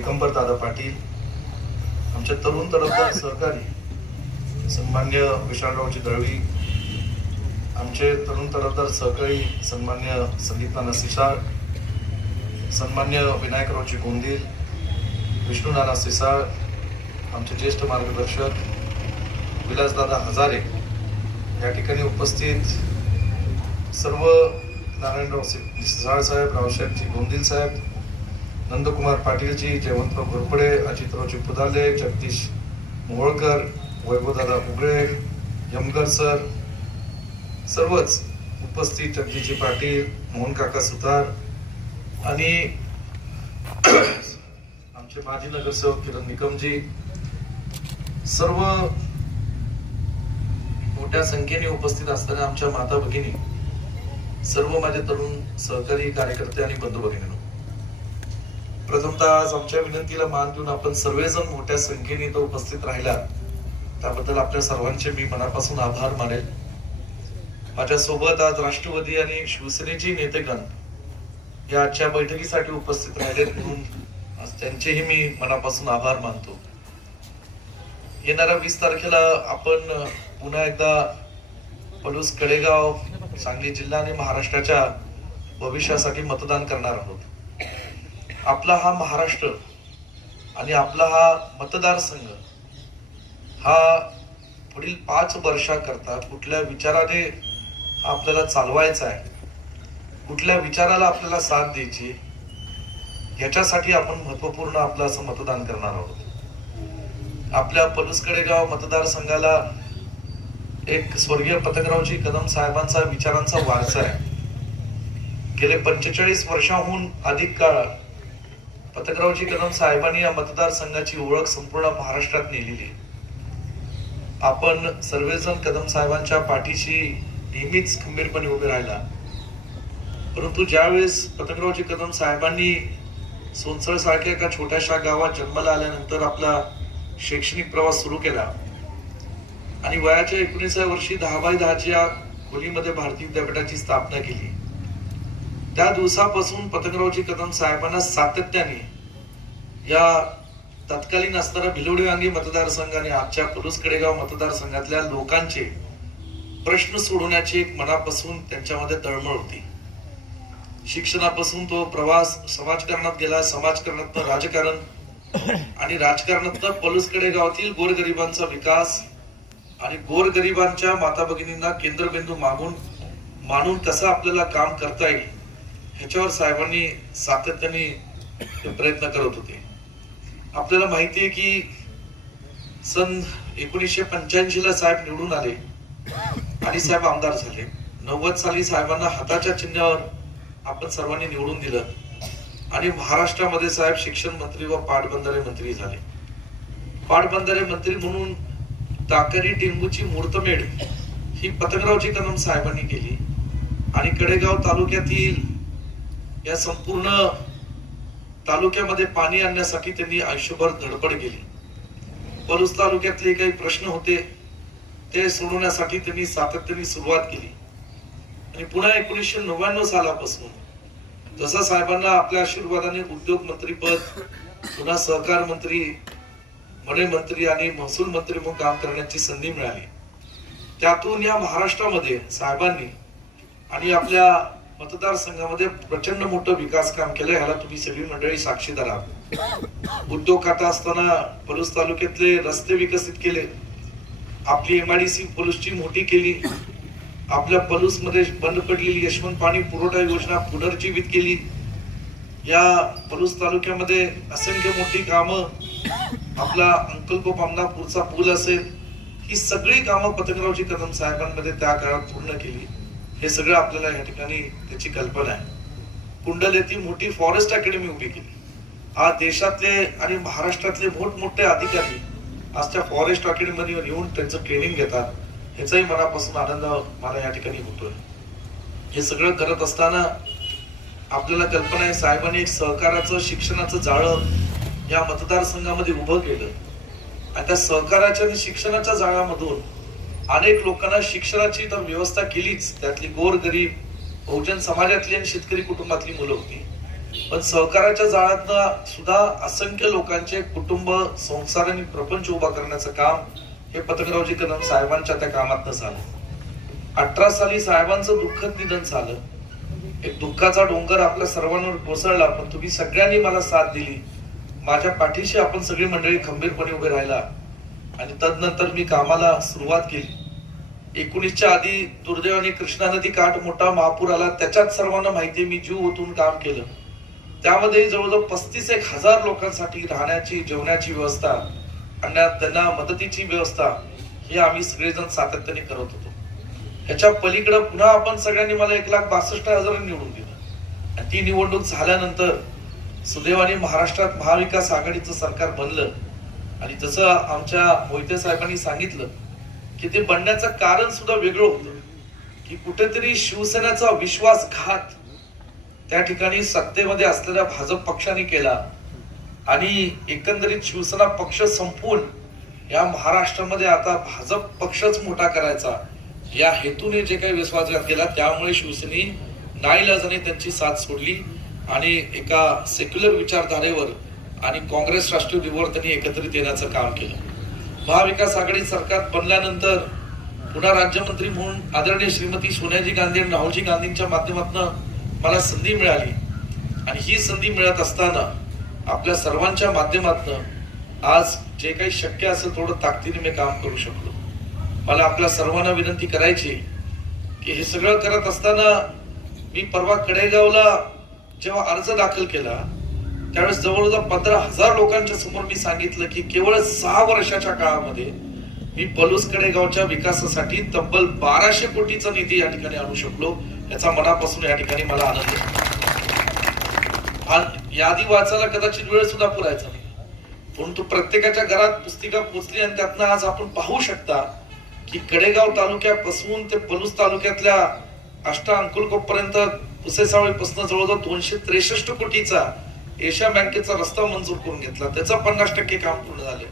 दिगंबर दादा पाटील, आमचे तरुण तरफदार सहकारी सन्मान्य विशालरावजी दळवी, आमचे तरुण तरफदार सहकारी सन्मान्य संदीप नाना सिसाळ, सन्मान्य विनायकरावजी गोंदील, विष्णू नाना सिसाळ, आमचे ज्येष्ठ मार्गदर्शक विलासदादा हजारे, या ठिकाणी उपस्थित सर्व नारायणराव सिसाळ साहेब, रावसाहेबजी गोंदील साहेब, नंदकुमार पाटीलजी, जयवंतराव घोरपडे, अजितरावजी पुदाले, जगदीश मोहोळकर, वैभवदादा उगळे, यमगर सर, सर्वच उपस्थित, जगदीशजी पाटील, मोहन काका सुतार आणि आमचे माजी नगरसेवक किरण निकमजी, सर्व मोठ्या संख्येने उपस्थित असताना आमच्या माता भगिनी, सर्व माझे तरुण सहकारी कार्यकर्ते आणि बंधू भगिनींनो, प्रथमतः आज आमच्या विनंतीला मान देऊन आपण सर्वजण मोठ्या संख्येने इथं उपस्थित राहिला त्याबद्दल आपल्या सर्वांचे मी मनापासून आभार मानेल. माझ्या सोबत आज राष्ट्रवादी आणि शिवसेनेचे नेतेगण या आजच्या बैठकीसाठी उपस्थित राहिले म्हणून आज त्यांचेही मी मनापासून आभार मानतो. येणाऱ्या 20 तारखेला आपण पुन्हा एकदा पलूस, कडेगाव, सांगली जिल्हा आणि महाराष्ट्राच्या भविष्यासाठी मतदान करणार आहोत. आपला हा महाराष्ट्र आणि आपला हा मतदारसंघ हा पुढील 5 वर्षाकरता कुठल्या विचाराने आपल्याला चालवायचा आहे, कुठल्या विचाराला आपल्याला साथ द्यायची, याच्यासाठी आपण महत्वपूर्ण आपलं असं मतदान करणार आहोत. आपल्या पलूस कडेगाव मतदारसंघाला एक स्वर्गीय पतंगरावजी कदम साहेबांचा विचारांचा वारसा आहे. गेले 45 वर्षाहून अधिक काळ पतंगरावजी कदम साहेबांनी या मतदारसंघाची ओळख संपूर्ण महाराष्ट्रात नेलेली आहे. आपण सर्वजण कदम साहेबांच्या पाठीशी नेहमीच खंबीरपणे उभे राहिला. परंतु ज्यावेळेस पतंगरावजी कदम साहेबांनी सोनसळ सारख्या एका छोट्याशा गावात जन्माला आल्यानंतर आपला शैक्षणिक प्रवास सुरू केला आणि वयाच्या 19व्या वर्षी 10x10च्या खोलीमध्ये भारतीय विद्यापीठाची स्थापना केली. त्या दिवसापासून पतंगरावजी कदम साहेबांना सातत्याने या तत्कालीन असणारा भिलवडी वांगी मतदारसंघ आणि आजच्या पलूस कडेगाव मतदारसंघातल्या लोकांचे प्रश्न सोडवण्याची एक मनापासून त्यांच्यामध्ये तळमळ होती. शिक्षणापासून तो प्रवास समाजकारणात गेला, समाजकारणात राजकारण आणि राजकारणात पलूस कडेगावातील गोरगरिबांचा विकास आणि गोरगरिबांच्या माता भगिनींना केंद्रबिंदू मानून कसं आपल्याला काम करता येईल ह्याच्यावर साहेबांनी सातत्याने प्रयत्न करत होते. आपल्याला माहिती आहे की सन 1985 ला साहेब निवडून आले आणि साहेब आमदार झाले. 90 साली साहेबांना हाताच्या चिन्हावर आपण सर्वांनी निवडून दिलं आणि महाराष्ट्रामध्ये साहेब शिक्षण मंत्री व पाटबंधारे मंत्री झाले. पाटबंधारे मंत्री म्हणून टाकरी टेंबूची मुहूर्तमेढ ही पतंगरावजी कदम साहेबांनी केली आणि कडेगाव तालुक्यातील या संपूर्ण तालुक्यामध्ये पाणी आणण्यासाठी त्यांनी आयुष्यभर धडपड केली. पलूस तालुक्यातले काही प्रश्न होते ते सोडवण्यासाठी त्यांनी सातत्याने सुरुवात केली आणि पुन्हा 1999 सालापासून जसं साहेबांना आपल्या आशीर्वादाने उद्योग मंत्री पद, पुन्हा सहकार मंत्री, मणे मंत्री आणि महसूल मंत्री म्हणून काम करण्याची संधी मिळाली. त्यातून या महाराष्ट्रामध्ये साहेबांनी आणि आपल्या मतदारसंघामध्ये प्रचंड मोठं विकास काम केलं. ह्याला तुम्ही सगळी मंडळी साक्षीदार आहात. उद्योग खाता असताना पलूस तालुक्यातले रस्ते विकसित केले, आपली MIDC पलूसची मोठी केली, आपल्या पलूस मध्ये बंद पडलेली यशवंत पाणी पुरवठा योजना पुनर्जीवित केली. या पलूस तालुक्यामध्ये असंख्य मोठी कामं, आपला अंकलकोप आमदापूरचा पूल असेल, ही सगळी कामं पतंगरावजी कदम साहेबांमध्ये त्या काळात पूर्ण केली. हे सगळं आपल्याला या ठिकाणी त्याची कल्पना आहे. कुंडल येथे मोठी फॉरेस्ट अकॅडमी उभी केली. आज देशातले आणि महाराष्ट्रातले मोठमोठे अधिकारी आज त्या फॉरेस्ट अकॅडमीमध्ये येऊन त्यांचं ट्रेनिंग घेतात. याचाही मनापासून आनंद मला या ठिकाणी होतोय. हे सगळं करत असताना आपल्याला कल्पना आहे साहेबांनी एक सहकाराचं शिक्षणाचं जाळं या मतदारसंघामध्ये उभं केलं आणि त्या सहकाराच्या आणि शिक्षणाच्या जाळ्यामधून अनेक लोकांना शिक्षणाची तर व्यवस्था केलीच, त्यातली गोरगरीब बहुजन समाजातली आणि शेतकरी कुटुंबातली मुलं होती. पण सहकाराच्या जाळ्यातनं सुद्धा असंख्य लोकांचे कुटुंब, संसार आणि प्रपंच उभा करण्याचं काम हे पतंगरावजी कदम साहेबांच्या त्या कामातनं झालं. 18 साली साहेबांचं दुःखद निधन झालं. एक दुःखाचा डोंगर आपल्या सर्वांवर कोसळला, पण तुम्ही सगळ्यांनी मला साथ दिली. माझ्या पाठीशी आपण सगळी मंडळी खंबीरपणे उभे राहिला आणि तदनंतर मी कामाला सुरुवात केली. 19च्या आधी दुर्दैवाने कृष्णा नदी काठ मोठा महापूर आला. त्याच्यात सर्वांना माहिती, मी जीव ओतून काम केलं. त्यामध्ये जवळजवळ 35,000 लोकांसाठी राहण्याची, जेवणाची व्यवस्था आणि त्यांना मदतीची व्यवस्था हे आम्ही सगळेजण सातत्याने करत होतो. ह्याच्या पलीकडे पुन्हा आपण सगळ्यांनी मला 1,62,000 निवडून दिलं आणि ती निवडणूक झाल्यानंतर सुदैवाने महाराष्ट्रात महाविकास आघाडीचं सरकार बनलं. आणि जसं आमच्या मोहिते साहेबांनी सांगितलं की ते बनण्याचं कारण सुद्धा वेगळं होतं, की कुठेतरी शिवसेनेचा विश्वासघात त्या ठिकाणी सत्तेमध्ये असलेल्या भाजप पक्षाने केला आणि एकंदरीत शिवसेना पक्ष संपवून या महाराष्ट्रामध्ये आता भाजप पक्षच मोठा करायचा या हेतूने जे काही विश्वासघात केला, त्यामुळे शिवसेने नाईलाजाने त्यांची साथ सोडली आणि एका सेक्युलर विचारधारेवर आणि काँग्रेस राष्ट्रवादीवर त्यांनी एकत्रित येण्याचं काम केलं. महाविकास आघाडी सरकार बनल्यानंतर पुन्हा राज्यमंत्री म्हणून आदरणीय श्रीमती सोनियाजी गांधी आणि राहुलजी गांधींच्या माध्यमातून मला संधी मिळाली आणि ही संधी मिळत असताना आपल्या सर्वांच्या माध्यमातून आज जे काही शक्य असेल थोडं ताकदीने मी काम करू शकलो. मला आपल्या सर्वांना विनंती करायची की हे सगळं करत असताना मी परवा कडेगावला जेव्हा अर्ज दाखल केला त्यावेळेस जवळजवळ 15,000 लोकांच्या समोर मी सांगितलं की केवळ 6 वर्षाच्या काळामध्ये मी पलूस कडेगावच्या विकासासाठी तब्बल 1200 कोटीचा निधी या ठिकाणी आणू शकलो. याचा मनापासून या ठिकाणी मला आनंद आहे. यादी वाचायला कदाचित वेळ सुद्धा पुरायचा नाही, परंतु प्रत्येकाच्या घरात पुस्तिका पोचली आणि त्यातनं आज आपण पाहू शकता की कडेगाव तालुक्यापासून ते पलूस तालुक्यातल्या आष्टा अंकुलकोप पर्यंत पुसेसावळीपासून जवळजवळ 263 कोटीचा एशिया बँकेचा रस्ता मंजूर करून घेतला. त्याचा 50% काम पूर्ण झाले.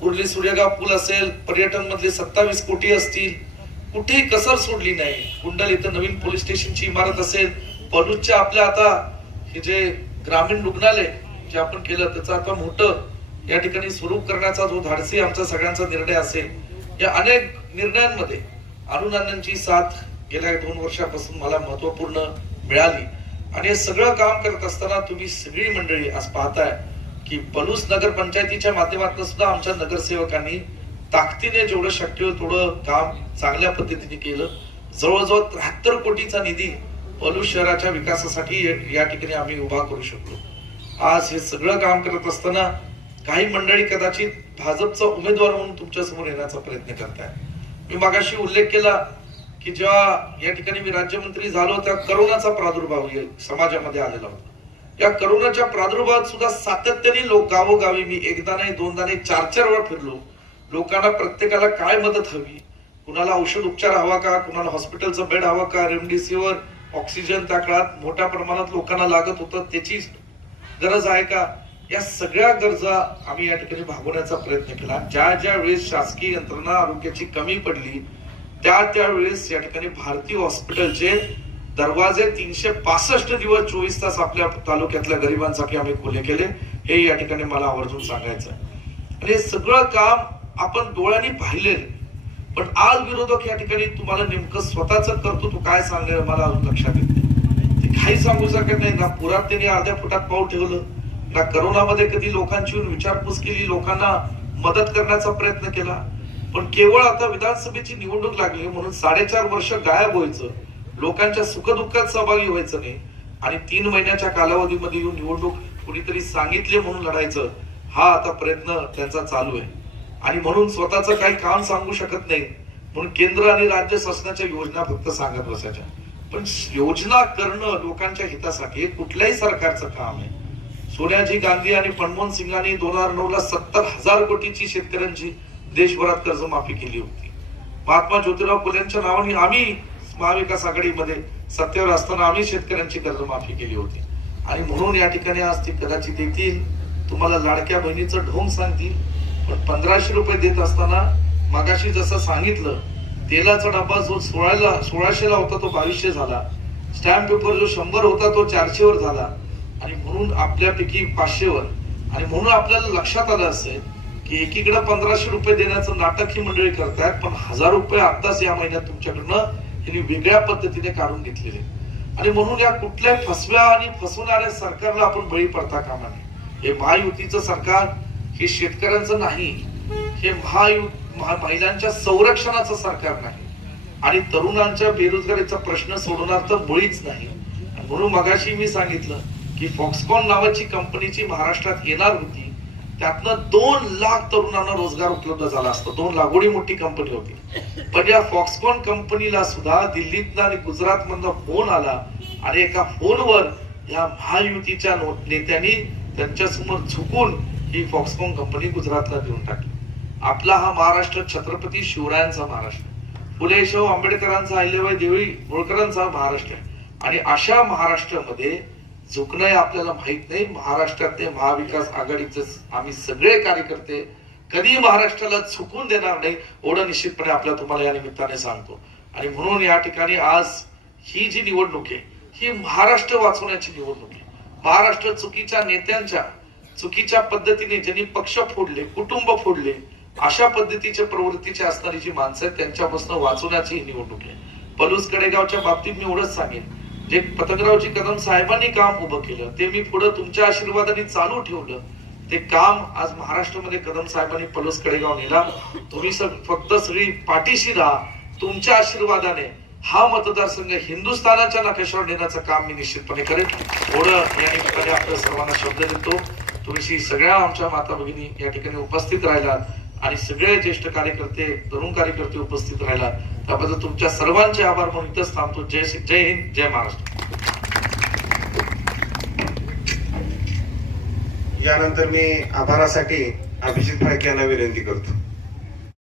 कुर्ली सूर्यगाव पूल असेल, पर्यटन मधले 27 कोटी असतील, कुठेही कसर सोडली नाही. कुंडल इथं नवीन पोलीस स्टेशनची इमारत असेल, पलूसच्या आपल्या आता हे जे ग्रामीण रुग्णालय जे आपण केलं त्याचं आता मोठं या ठिकाणी स्वरूप करण्याचा जो धाडसी आमचा सगळ्यांचा निर्णय असेल, या अनेक निर्णयांमध्ये अरुणांची साथ गेल्या 2 वर्षापासून मला महत्वपूर्ण मिळाली. आणि हे सगळं काम करत असताना तुम्ही सगळी मंडळी आज पाहताय की पलूस नगर पंचायतीच्या माध्यमातून सुद्धा आमच्या नगरसेवकांनी ताकदीने जेवढं शक्य होईल तेवढं काम चांगल्या पद्धतीने केलं. जवळजवळ 73 कोटीचा निधी पलूस शहराच्या विकासासाठी या ठिकाणी आम्ही उभा करू शकलो. आज हे सगळं काम करत असताना काही मंडळी कदाचित भाजपचा उमेदवार म्हणून तुमच्या समोर येण्याचा प्रयत्न करताय. मी मागाशी उल्लेख केला की जेव्हा या ठिकाणी मी राज्यमंत्री झालो तेव्हा करोनाचा प्रादुर्भाव समाजामध्ये आलेला होता. या करोनाच्या प्रादुर्भावात सुद्धा सातत्याने लोक गावोगावी मी एकदा नाही, दोनदा नाही, 4-4 वेळा फिरलो. लोकांना प्रत्येकाला काय मदत हवी, कुणाला औषध उपचार हवा का, कुणाला हॉस्पिटलचा बेड हवा का, रेमडेसिवीर, ऑक्सिजन त्या काळात मोठ्या प्रमाणात लोकांना लागत होतं, त्याची गरज आहे का, या सगळ्या गरजा आम्ही या ठिकाणी भागवण्याचा प्रयत्न केला. ज्या ज्या वेळेस शासकीय यंत्रणा आरोग्याची कमी पडली त्या वेळेस या ठिकाणी भारतीय हॉस्पिटलचे दरवाजे 365 दिवस 24 तास आपल्या तालुक्यातल्या गरिबांसाठी आम्ही खुले केले. हे या ठिकाणी मला आवर्जून सांगायचं. आणि हे सगळं काम आपण डोळ्यांनी पाहिले, पण आज विरोधक या ठिकाणी तुम्हाला नेमकं स्वतःच करतो तो काय सांगणार मला अजून लक्षात येत नाही. ते काही सांगू शकत नाही. ना पुरात त्यांनी अर्ध्या फुटात पाऊल ठेवलं, ना करोनामध्ये कधी लोकांची विचारपूस केली, लोकांना मदत करण्याचा प्रयत्न केला. पण केवळ आता विधानसभेची निवडणूक लागली म्हणून 4.5 वर्ष गायब व्हायचं, लोकांच्या सुखदुःखात सहभागी व्हायचं नाही आणि 3 महिन्याच्या कालावधीमध्ये येऊन निवडणूक कुणीतरी सांगितले म्हणून लढायचं, हा आता प्रयत्न त्यांचा चालू आहे. आणि म्हणून स्वतःचं काही काम सांगू शकत नाही म्हणून केंद्र आणि राज्य शासनाच्या योजना फक्त सांगत बसायच्या. पण योजना करणं लोकांच्या हितासाठी कुठल्याही सरकारचं काम आहे. सोनियाजी गांधी आणि मनमोहन सिंगांनी 2009ला 70,000 कोटीची शेतकऱ्यांची देशभरात कर्जमाफी केली होती. महात्मा ज्योतिराव फुलेंच्या नावाने आम्ही महाविकास आघाडीमध्ये सत्तेवर असताना आम्ही शेतकऱ्यांची कर्जमाफी केली होती. आणि म्हणून या ठिकाणी आज ते कदाचित येतील, तुम्हाला लाडक्या बहिणीचं ढोंग सांगतील, पण 1500 रुपये देत असताना मगाशी जसं सांगितलं, तेलाचा डबा जो 1600ला होता तो 2200 झाला, स्टॅम्प पेपर जो 100 होता तो 400 वर झाला. आणि म्हणून आपल्यापैकी 500वर आणि म्हणून आपल्याला लक्षात आलं असेल की एकीकडे 1500 रुपये देण्याचं नाटक ही मंडळी करतायत, पण 1000 रुपये आताच या महिन्यात तुमच्याकडनं यांनी वेगळ्या पद्धतीने काढून घेतलेले. आणि म्हणून या कुठल्या फसव्या आणि फसवणाऱ्या सरकारला आपण बळी पडता कामा नये. हे महायुतीचं सरकार हे शेतकऱ्यांचं नाही, हे महिलांच्या संरक्षणाचं सरकार नाही आणि तरुणांच्या बेरोजगारीचा प्रश्न सोडवणार तर मुळीच नाही. म्हणून मगाशी मी सांगितलं की फॉक्सकॉन नावाची कंपनीची महाराष्ट्रात येणार होती, त्यातनं 2 लाख तरुणांना रोजगार उपलब्ध झाला असतो. 2 लाख एवढी मोठी कंपनी होती. पण या फॉक्सकॉन कंपनीला सुद्धा दिल्लीतनं आणि गुजरात मधनं फोन आला आणि एका फोनवर या महायुतीच्या नेत्यांनी त्यांच्या समोर झुकून ही फॉक्सकॉन कंपनी गुजरातला देऊन टाकली. आपला हा महाराष्ट्र छत्रपती शिवरायांचा महाराष्ट्र, फुले शाहू आंबेडकरांचा, अहिल्याबाई देवी होळकरांचा महाराष्ट्र आहे. आणि अशा महाराष्ट्रामध्ये झुकणं आपल्याला माहित नाही. महाराष्ट्रातले महाविकास आघाडीचे आम्ही सगळे कार्यकर्ते कधी महाराष्ट्राला झुकून देणार नाही, एवढं निश्चितपणे आपल्याला तुम्हाला या निमित्ताने सांगतो. आणि म्हणून या ठिकाणी आज ही जी निवडणूक आहे ही महाराष्ट्र वाचवण्याची निवडणूक आहे. महाराष्ट्र चुकीच्या नेत्यांच्या चुकीच्या पद्धतीने ज्यांनी पक्ष फोडले, कुटुंब फोडले, अशा पद्धतीच्या प्रवृत्तीचे असणारी जी माणसं आहेत त्यांच्यापासून वाचवण्याची ही निवडणूक आहे. पलूस कडेगावच्या बाबतीत मी एवढंच सांगेन, जे पतंगरावजी कदम साहेबांनी काम उभं केलं ते मी पुढे तुमच्या आशीर्वादाने चालू ठेवलं. ते काम आज महाराष्ट्रामध्ये कदम साहेबांनी पलूस कडेगाव नेला. तुम्ही फक्त सगळी पाठीशी राहा. तुमच्या आशीर्वादाने हा मतदारसंघ हिंदुस्थानाच्या नकाशावर नेण्याचं काम मी निश्चितपणे करेन. एवढं या निमित्ताने आपल्या सर्वांना शब्द देतो. तुम्ही सगळ्या आमच्या माता भगिनी या ठिकाणी उपस्थित राहिलात आणि सगळे ज्येष्ठ कार्यकर्ते, तरुण कार्यकर्ते उपस्थित राहिलात, त्याबद्दल तुमच्या सर्वांचे आभार म्हणून इथंच थांबतो. जय हिंद, जय महाराष्ट्र. यानंतर मी आभारासाठी अभिजित फाळके यांना विनंती करतो.